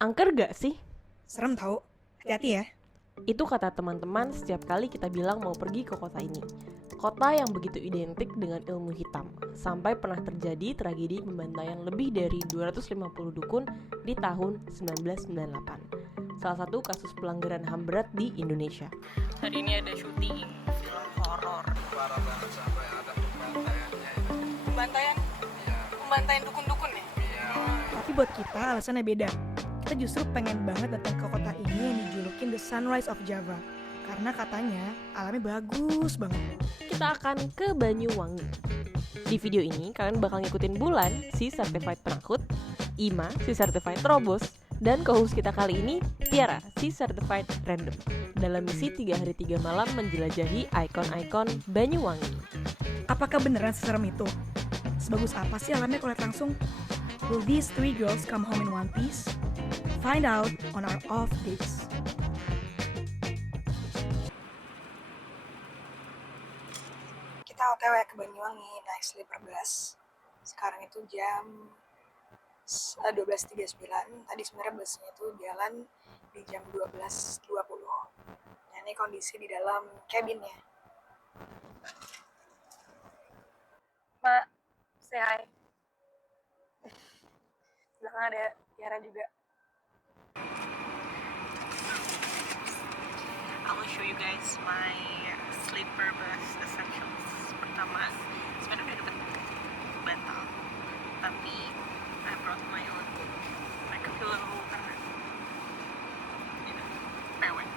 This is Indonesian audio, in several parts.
Angker gak sih? Serem tau, hati-hati ya. Itu kata teman-teman setiap kali kita bilang mau pergi ke kota ini. Kota yang begitu identik dengan ilmu hitam, sampai pernah terjadi tragedi pembantaian lebih dari 250 dukun di tahun 1998. Salah satu kasus pelanggaran HAM berat di Indonesia. Hari ini ada syuting film horor. Parah banget sampai ada pembantaiannya. Pembantaian? Iya. Pembantaian dukun-dukun ya? Iya. Tapi buat kita alasannya beda. Kita justru pengen banget datang ke kota ini yang dijulukin The Sunrise of Java. Karena katanya alamnya bagus banget. Kita akan ke Banyuwangi. Di video ini kalian bakal ngikutin Bulan, si certified penakut, Ima, si certified terobos, dan co-host kita kali ini, Tiara, si certified random. Dalam misi 3 hari 3 malam menjelajahi ikon-ikon Banyuwangi. Apakah beneran seserem itu? Sebagus apa sih alamnya kalau lihat langsung? Will these three girls come home in one piece? Find out on our off days. Kita OTW ke Banyuwangi naik sleeper bus. Sekarang itu jam 12.39. Tadi sebenarnya busnya itu jalan di jam 12.20. Nah, ini kondisi di dalam cabinnya. Mak, say hi. Belakang ada Tiara juga. I will show you guys my sleeper bus essentials. Pertama, sebenarnya udah dapet bantal, tapi I brought my own. Like a pillow karena, you know, mewah.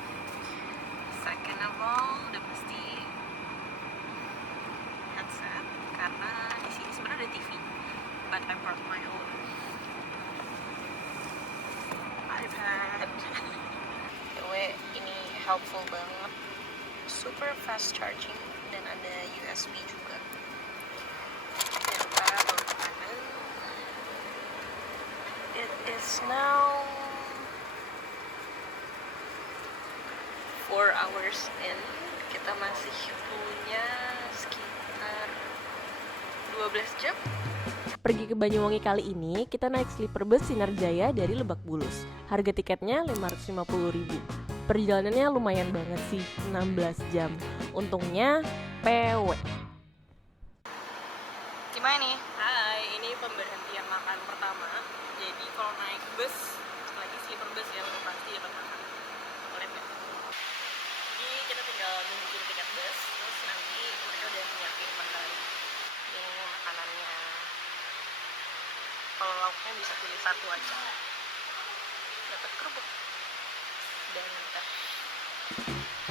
Second of all, udah pasti headset karena di sini sebenarnya ada TV, but I brought my own iPad. Anyway, ini helpful banget, super fast charging dan ada USB juga. Kita bawa makanan. It is now 4 hours in. Kita masih punya sekitar 12 jam. Pergi ke Banyuwangi kali ini, kita naik sleeper bus Sinar Jaya dari Lebak Bulus. Harga tiketnya 550.000. Perjalanannya lumayan banget sih, 16 jam. Untungnya PW. Gimana nih? Hai, ini pemberhentian makan pertama. Jadi kalau naik bus, lagi sleeper bus yang pasti dapat makan. Boleh nggak? Jadi kita tinggal nungguin tiket bus, terus nanti mereka udah nyiapin makan. Ini makanannya. Kalau lauknya bisa pilih satu aja. Dapat kerupuk dan teh.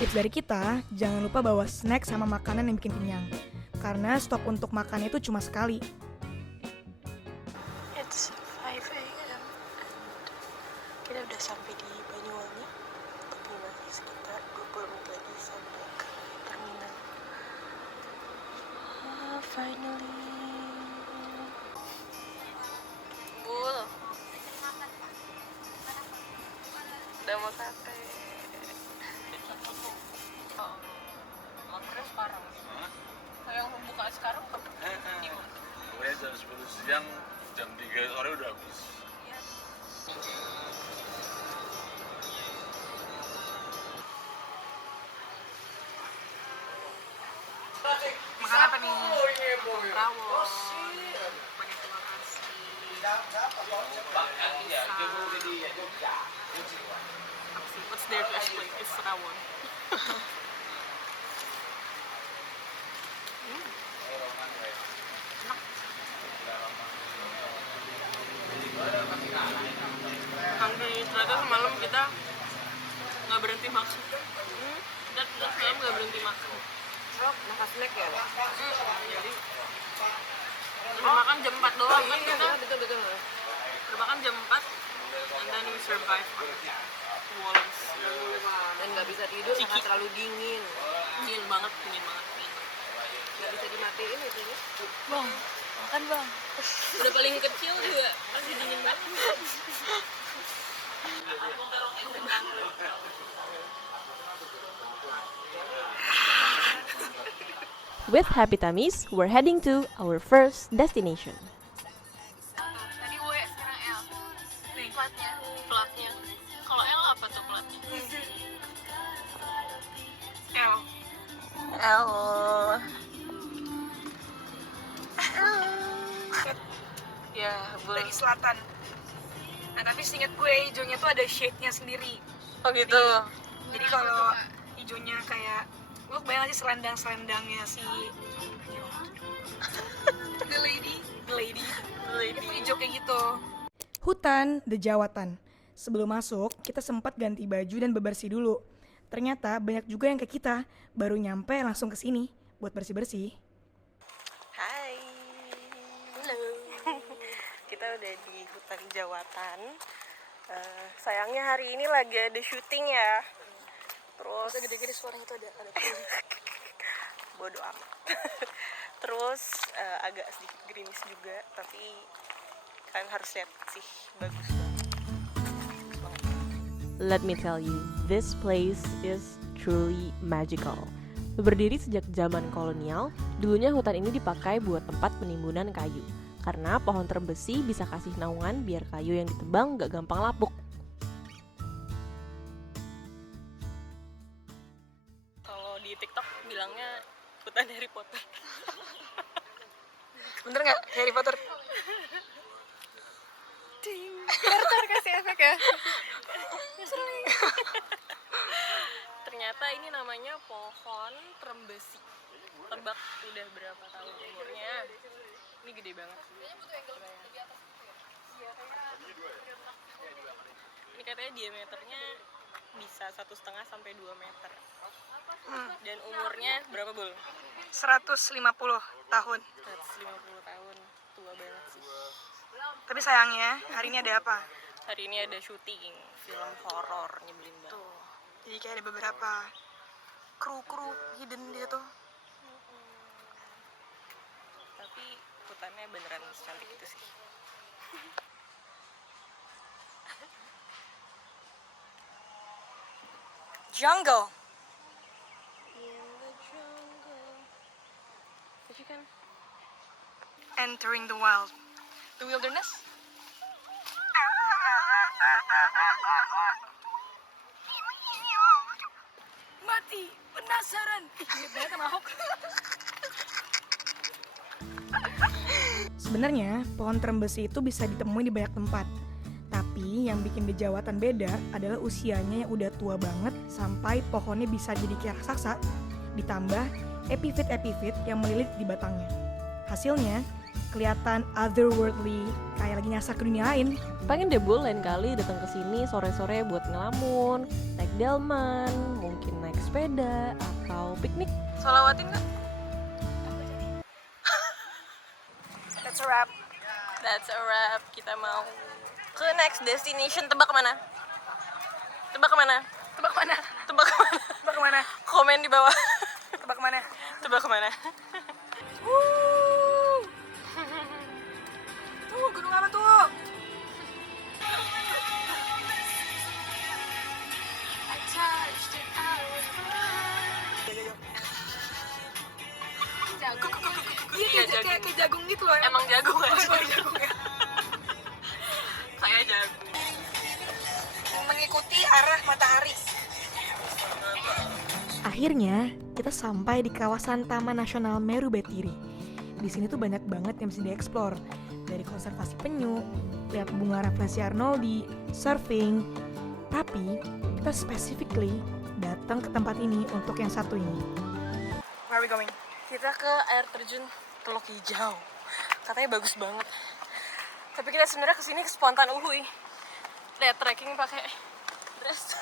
Tips dari kita, jangan lupa bawa snack sama makanan yang bikin kenyang. Karena stok untuk makan itu cuma sekali. It's 5 a.m. and kita udah sampai di Banyuwangi, tapi masih sekitar 20 menit lagi sampai ke terminal. Finally. Bul, udah mau sate. Makannya sekarang. Yang buka sekarang di mana? Pokoknya jam 10 siang, jam 3 sore udah habis. Makan apa nih? Rawon. Pakai telur asin. What's there to explain? It's rawon. Hungry, ternyata semalam kita nggak berhenti makan. Dan semalam nggak berhenti makan. Makan snack ya? Jadi udah makan jam 4 doang kan kita. Betul. Udah makan jam 4 and then we survive Wallace. Dan nggak bisa tidur karena terlalu dingin. Dingin banget. Nggak bisa dimatiin itu ya? Bang, makan bang. Udah paling kecil juga masih dingin banget. With Happy Tummies, we're heading to our first destination. Tadi W, sekarang L. Nih, platnya. coklatnya. Kalau L apa coklatnya? L. L. Ya, boleh. Dari selatan. Nah tapi seinget gue hijaunya tuh ada shade-nya sendiri. Oh gitu. Jadi kalau hijaunya kayak lu bayangin aja selendang-selendangnya si The Lady itu hijau kayak gitu. Hutan Dejawatan. Sebelum masuk, kita sempat ganti baju dan bebersih dulu. Ternyata banyak juga yang kayak kita baru nyampe langsung ke sini buat bersih-bersih. Hai. Halo. Kita udah di hutan Jawatan. Sayangnya hari ini lagi ada syuting ya. Terus Gede-gede suaranya tuh ada bodo amat. Terus agak sedikit gerimis juga, tapi kalian harus lihat sih, bagus banget. Let me tell you, this place is truly magical. Berdiri sejak zaman kolonial, dulunya hutan ini dipakai buat tempat penimbunan kayu. Karena pohon terbesi bisa kasih naungan biar kayu yang ditebang gak gampang lapuk. Kalau di TikTok bilangnya hutan Harry Potter. Bener nggak Harry Potter? Ntar kasih efek ya. Ternyata ini namanya pohon trembesi. Tebak udah berapa tahun umurnya? Ini gede banget sih. Ini katanya diameternya bisa 1,5 sampai 2 meter. Dan umurnya berapa, Bul? 150 tahun. 150 tahun. Tua banget sih. Tapi sayangnya hari ini ada apa? Hari ini ada syuting film horor, nyebelin banget. Tuh. Jadi kayak ada beberapa kru hidden di situ. Tapi hutannya beneran secantik itu sih. Jungle. But you can Entering the wild. The wilderness. Mati, penasaran. Banyak kan Ahok. Sebenarnya pohon trembesi itu bisa ditemui di banyak tempat. Tapi yang bikin Dejawatan beda adalah usianya yang udah tua banget sampai pohonnya bisa jadi kayak raksasa, ditambah epifit yang melilit di batangnya. Hasilnya kelihatan otherworldly, kayak lagi nyasar ke dunia lain. pengen deh Bul lain kali datang ke sini sore-sore buat ngelamun, naik delman, mungkin naik sepeda atau piknik. Solawatin nggak? That's a wrap. That's a wrap. Kita mau ke next destination. Tebak kemana? Tebak kemana? Tebak mana? Tebak kemana? Tebak kemana? Komen di bawah. Tebak kemana? Tebak kemana? Tuh, gunung apa tuh? Iya, kayak jagung gitu loh. Emang jagung Oh, aja. emang jagung ya. Kayak jagung. Mengikuti arah matahari. Akhirnya, kita sampai di kawasan Taman Nasional Meru Betiri. Di sini tuh banyak banget yang bisa dieksplor. Dari konservasi penyu, lihat bunga Rafflesia arnoldi, surfing. Tapi, kita specifically datang ke tempat ini untuk yang satu ini. Where are we going? Kita ke air terjun Teluk Hijau. Katanya bagus banget. Tapi kita sebenarnya kesini spontan uhuy. Lihat trekking pakai dress.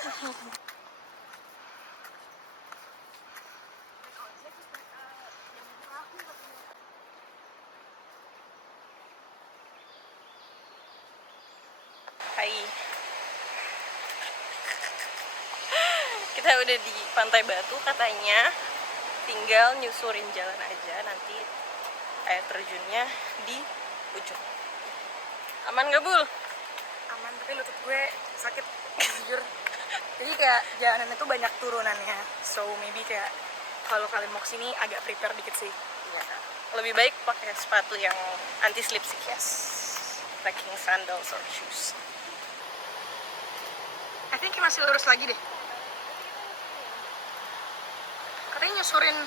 Hai. Kita udah di Pantai Batu, katanya tinggal nyusurin jalan aja, nanti air terjunnya di ujung. Aman gak, Bul? Aman, tapi lutut gue sakit jujur. Jadi kayak jalanan itu banyak turunannya. So maybe kayak kalau kalian mau kesini agak prepare dikit sih. Ya. Lebih baik pakai sepatu yang anti slip sih. Yes. Trekking sandals or shoes. Kayak masih lurus lagi deh. Katanya nyusurin.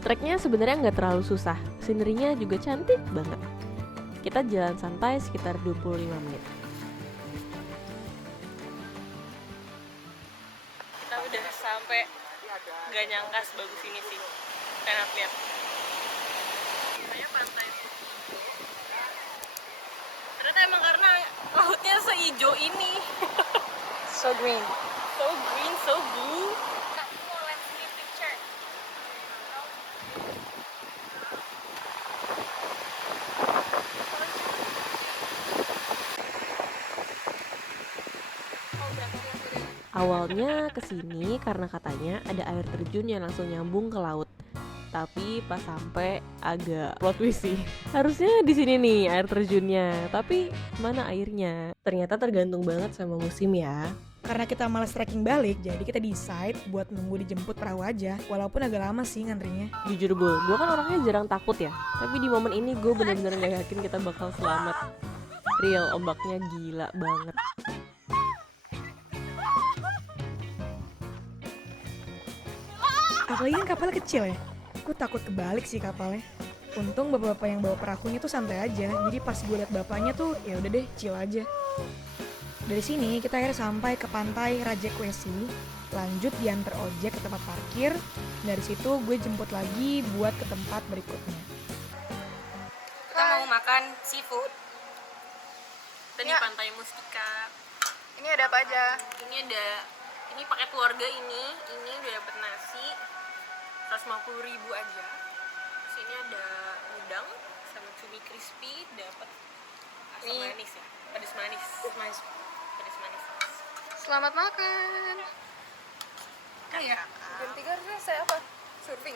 Treknya sebenarnya nggak terlalu susah, scenery-nya juga cantik banget. Kita jalan santai sekitar 25 menit. Kita udah sampai, nggak nyangka sebagus ini sih. Enak lihat. Kayaknya pantai ternyata emang karena lautnya seijo ini. So green. So green, so blue. Awalnya kesini karena katanya ada air terjun yang langsung nyambung ke laut. Tapi pas sampai agak plot twist sih. Harusnya di sini nih air terjunnya, tapi mana airnya? Ternyata tergantung banget sama musim ya. Karena kita malas trekking balik, jadi kita decide buat nunggu dijemput perahu aja. Walaupun agak lama sih ngantrinya. Jujur Bul, gue kan orangnya jarang takut ya. Tapi di momen ini gue bener-bener gak yakin kita bakal selamat. Real, ombaknya gila banget. Apalagi kan kapalnya kecil ya. Gue takut kebalik sih kapalnya. Untung bapak-bapak yang bawa perahunya tuh santai aja. Jadi pas gue liat bapaknya tuh ya udah deh chill aja. Dari sini kita akhirnya sampai ke pantai Rajakwesi. Lanjut diantar ojek ke tempat parkir. Dari situ gue jemput lagi buat ke tempat berikutnya. Kita mau makan seafood. Tadi Ya. Pantai Mustika. Ini ada apa aja? Ini paket keluarga ini udah dapet nasi 150.000 aja. Terus ini ada udang sama cumi crispy, dapet asam Ini- manis ya, pedas manis. Pedas manis. Selamat makan. Kayak Jam 3 harusnya saya apa? Surfing.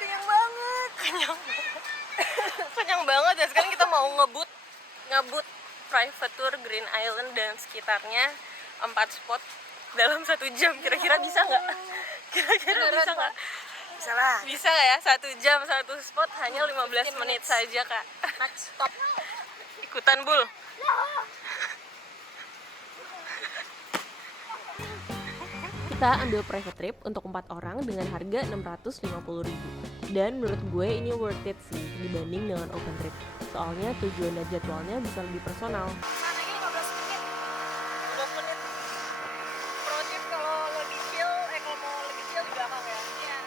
kenyang banget. Kenyang banget dan sekarang kita mau ngebut private tour Green Island dan sekitarnya 4 spot dalam 1 jam. Kira-kira bisa nggak? Kira-kira bisa nggak? Bisa lah. Bisa nggak ya? 1 jam 1 spot hanya 15 menit saja kak. Next stop. Ikutan Bul. Kita ambil private trip untuk 4 orang dengan harga 650.000. Dan menurut gue ini worth it sih dibanding dengan open trip. Soalnya tujuan dan jadwalnya bisa lebih personal. Lagi 15 menit. 15 menit. Pro tip kalau lo di chill, kalau mau lebih chill di belakang ya. Iya.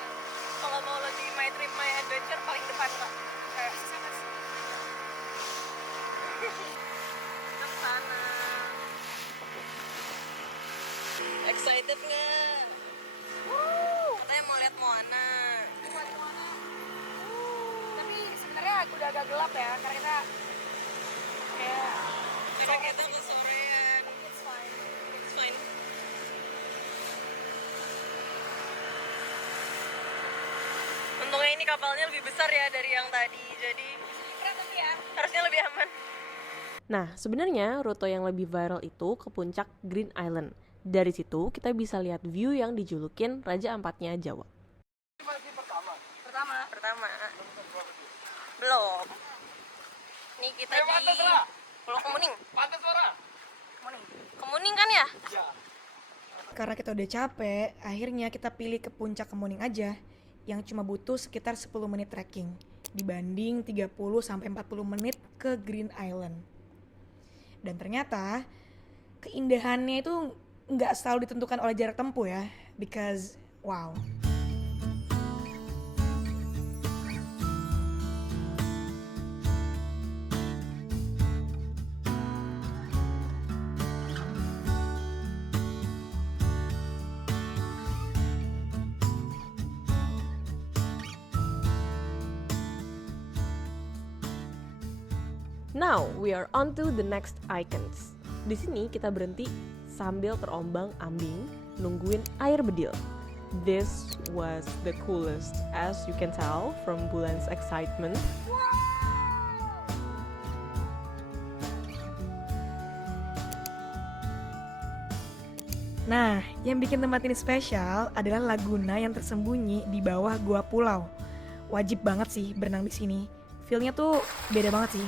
Kalau mau lo di my trip, my adventure paling depan kak. Kayak sana. Ke sana. Excited nggak? Katanya mau lihat Moana. Tapi sebenarnya udah agak gelap ya, karena kita kayak Karena kita kesorean. it's fine. It's fine. Untungnya ini kapalnya lebih besar ya dari yang tadi, jadi Keren tapi ya. harusnya lebih aman. Nah, sebenarnya rute yang lebih viral itu ke puncak Green Island. Dari situ kita bisa lihat view yang dijulukin Raja Ampatnya Jawa. Pertama. Belum. Nih kita di Pulau Kemuning. Kemuning kan ya? Karena kita udah capek, akhirnya kita pilih ke puncak Kemuning aja yang cuma butuh sekitar 10 menit trekking dibanding 30-40 menit ke Green Island. Dan ternyata keindahannya itu nggak selalu ditentukan oleh jarak tempuh ya, because wow. Now we are on to the next icons. Di sini kita berhenti sambil terombang-ambing nungguin air bedil. This was the coolest, as you can tell from Bulan's excitement. Nah, yang bikin tempat ini spesial adalah laguna yang tersembunyi di bawah gua pulau. Wajib banget sih berenang di sini. Feel-nya tuh beda banget sih.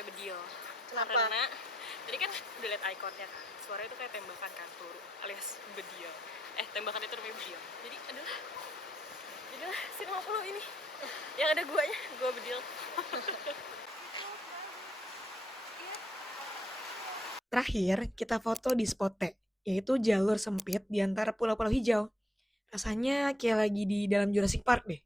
namanya Bedil. Kenapa? Karena tadi kan udah liat ikonnya kan, suara itu kayak tembakan kan, peluru alias Bedil. Tembakan itu namanya Bedil. Jadi adalah si 50 ini yang ada guanya, gua Bedil. Terakhir, kita foto di spot T, yaitu jalur sempit di antara pulau-pulau hijau. Rasanya kayak lagi di dalam Jurassic Park deh.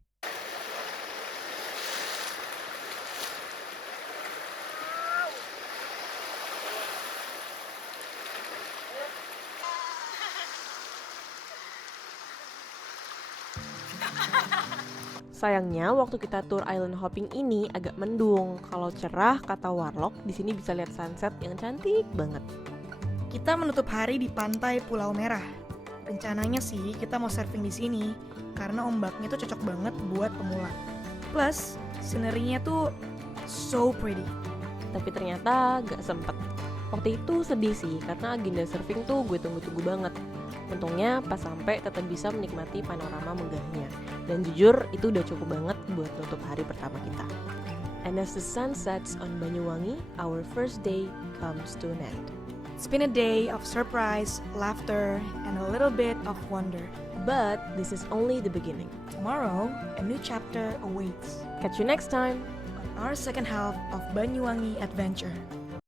Sayangnya waktu kita tour island hopping ini agak mendung. Kalau cerah kata Warlock, di sini bisa lihat sunset yang cantik banget. Kita menutup hari di pantai Pulau Merah. Rencananya sih kita mau surfing di sini karena ombaknya tuh cocok banget buat pemula. Plus, scenery-nya tuh so pretty. Tapi ternyata gak sempet. Waktu itu sedih sih karena agenda surfing tuh gue tunggu-tunggu banget. Untungnya pas sampai tetap bisa menikmati panorama megahnya. Dan jujur itu udah cukup banget buat nutup hari pertama kita. And as the sun sets on Banyuwangi, our first day comes to an end. It's been a day of surprise, laughter, and a little bit of wonder. But this is only the beginning. Tomorrow, a new chapter awaits Catch you next time! on our second half of Banyuwangi Adventure.